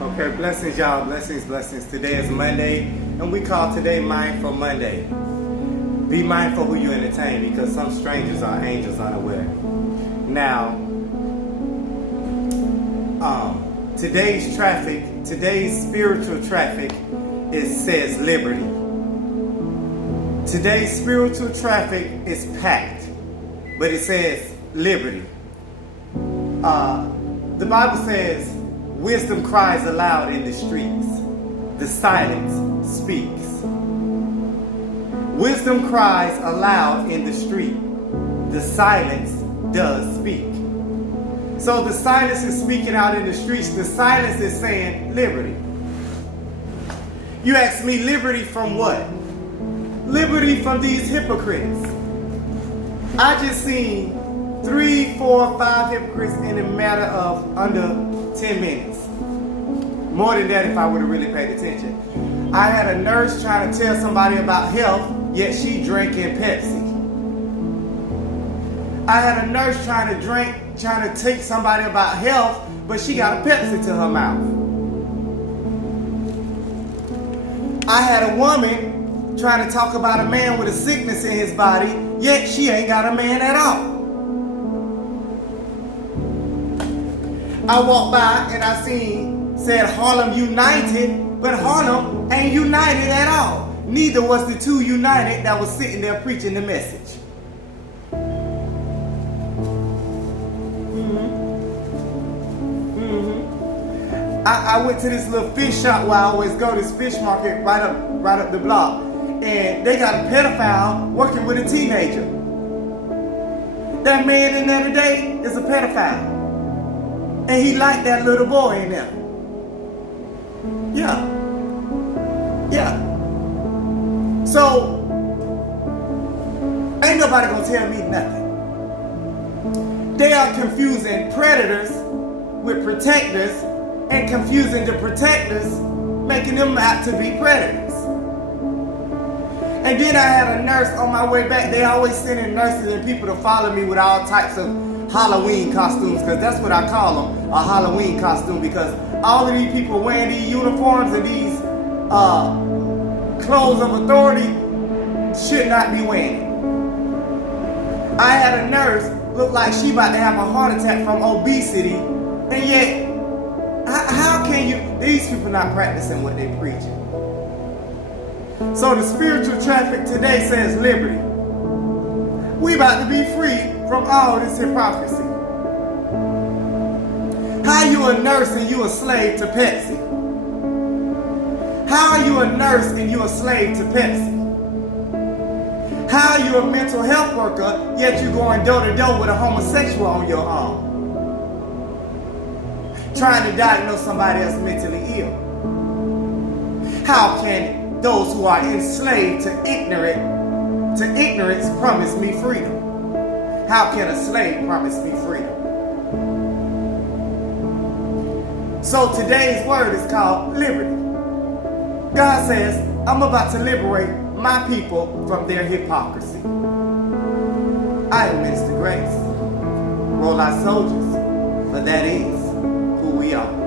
Okay, blessings, y'all. Blessings, blessings. Today is Monday, and we call today Mindful Monday. Be mindful who you entertain, because some strangers are angels unaware. Now, today's spiritual traffic, says liberty. Today's spiritual traffic is packed, but it says liberty. The Bible says, wisdom cries aloud in the streets. The silence speaks. Wisdom cries aloud in the street. The silence does speak. So the silence is speaking out in the streets. The silence is saying liberty. You ask me, liberty from what? Liberty from these hypocrites. I just seen 3, 4, 5 hypocrites in a matter of under 10 minutes. More than that if I would have really paid attention. I had a nurse trying to tell somebody about health, yet she drinking Pepsi. I had a nurse trying to teach somebody about health, but she got a Pepsi to her mouth. I had a woman trying to talk about a man with a sickness in his body, yet she ain't got a man at all. I walked by and I said Harlem United, but Harlem ain't united at all. Neither was the two united that was sitting there preaching the message. I went to this little fish shop where I always go, this fish market right up the block. And they got a pedophile working with a teenager. That man in there today is a pedophile. And he liked that little boy in there. Yeah. So, ain't nobody gonna tell me nothing. They are confusing predators with protectors, and confusing the protectors, making them out to be predators. And then I had a nurse on my way back. They always sending nurses and people to follow me with all types of Halloween costumes, because that's what I call them, a Halloween costume, because all of these people wearing these uniforms and these clothes of authority should not be wearing it. I had a nurse look like she about to have a heart attack from obesity, and yet, how can you, these people not practicing what they're preaching. So the spiritual traffic today says liberty. We about to be free from all this hypocrisy. How you a nurse and you a slave to Pepsi? How are you a nurse and you a slave to Pepsi? How are you a mental health worker, yet you going door to door with a homosexual on your arm? Trying to diagnose somebody else mentally ill. How can those who are enslaved to ignorance promise me freedom? How can a slave promise me freedom? So today's word is called liberty. God says, I'm about to liberate my people from their hypocrisy. I am Minister Grace. Roll our soldiers, for that is who we are.